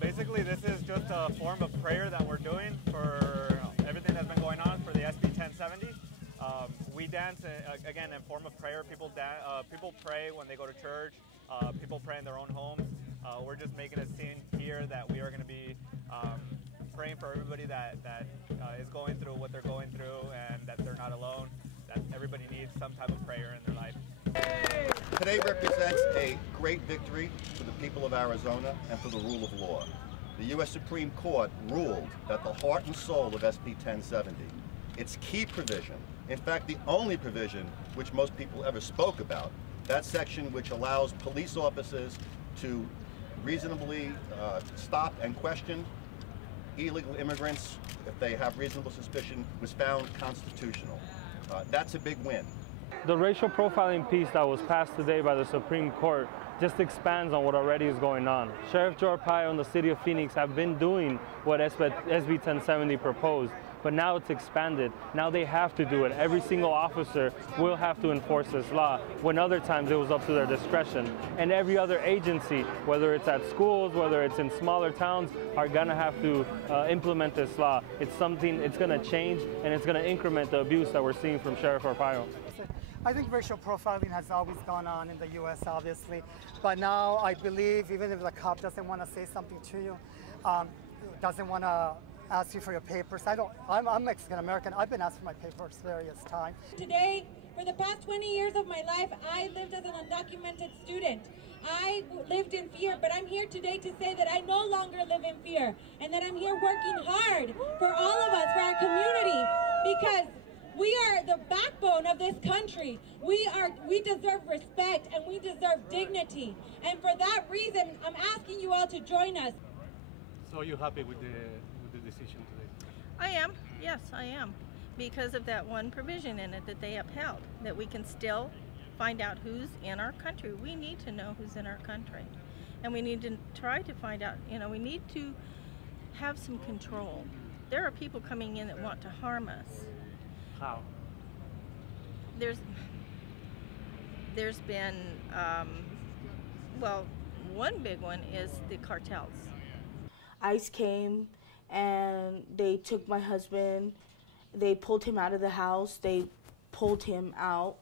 Basically, this is just a form of prayer that we're doing for everything that's been going on for the SB 1070. We dance, again, in form of prayer. People pray when they go to church. People pray in their own homes. We're just making a scene here that we are going to be praying for everybody that is going through what they're going through, and that they're not alone, that everybody needs some type of prayer in their life. Today represents a great victory for the people of Arizona and for the rule of law. The U.S. Supreme Court ruled that the heart and soul of SB 1070, its key provision, in fact the only provision which most people ever spoke about, that section which allows police officers to reasonably stop and question illegal immigrants if they have reasonable suspicion, was found constitutional. That's a big win. The racial profiling piece that was passed today by the Supreme Court just expands on what already is going on. Sheriff Jorge Martin and the city of Phoenix have been doing what SB 1070 proposed, but now it's expanded. Now they have to do it. Every single officer will have to enforce this law, when other times it was up to their discretion. And every other agency, whether it's at schools, whether it's in smaller towns, are gonna have to implement this law. It's something, it's gonna change, and it's gonna increment the abuse that we're seeing from Sheriff Arpaio. I think racial profiling has always gone on in the U.S., obviously, but now I believe even if the cop doesn't want to say something to you, doesn't want to ask you for your papers. I'm Mexican-American. I've been asked for my papers various times. Today, for the past 20 years of my life, I lived as an undocumented student. I lived in fear, but I'm here today to say that I no longer live in fear, and that I'm here working hard for all of us, for our community, because we are the backbone of this country. We deserve respect and we deserve dignity. And for that reason, I'm asking you all to join us. So are you happy with the decision today? I am. Yes, I am. Because of that one provision in it that they upheld, that we can still find out who's in our country. We need to know who's in our country. And we need to try to find out, we need to have some control. There are people coming in that want to harm us. How? There's been, well, one big one is the cartels. ICE came and they took my husband, they pulled him out of the house, they pulled him out,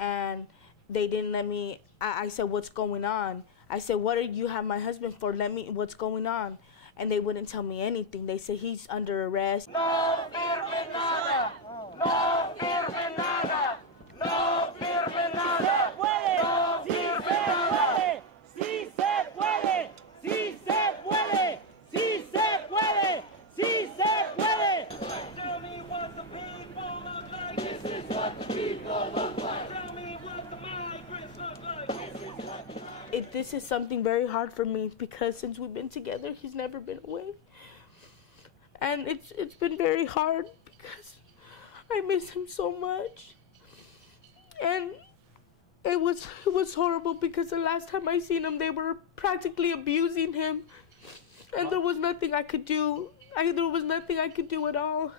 and they didn't let me, I said, what's going on? I said, what do you have my husband for? What's going on? And they wouldn't tell me anything. They said he's under arrest. No firme nada. No firme nada. No firme nada. No firme nada. Sí se puede. Sí se puede. Sí se puede. Sí se puede. Tell me what the people look like. This is what the people look like. Tell me what the migrants look like. This is what the migrants. This is something very hard for me because since we've been together, he's never been away. And it's been very hard because I miss him so much. And it was horrible because the last time I seen him, they were practically abusing him. And there was nothing I could do. There was nothing I could do at all.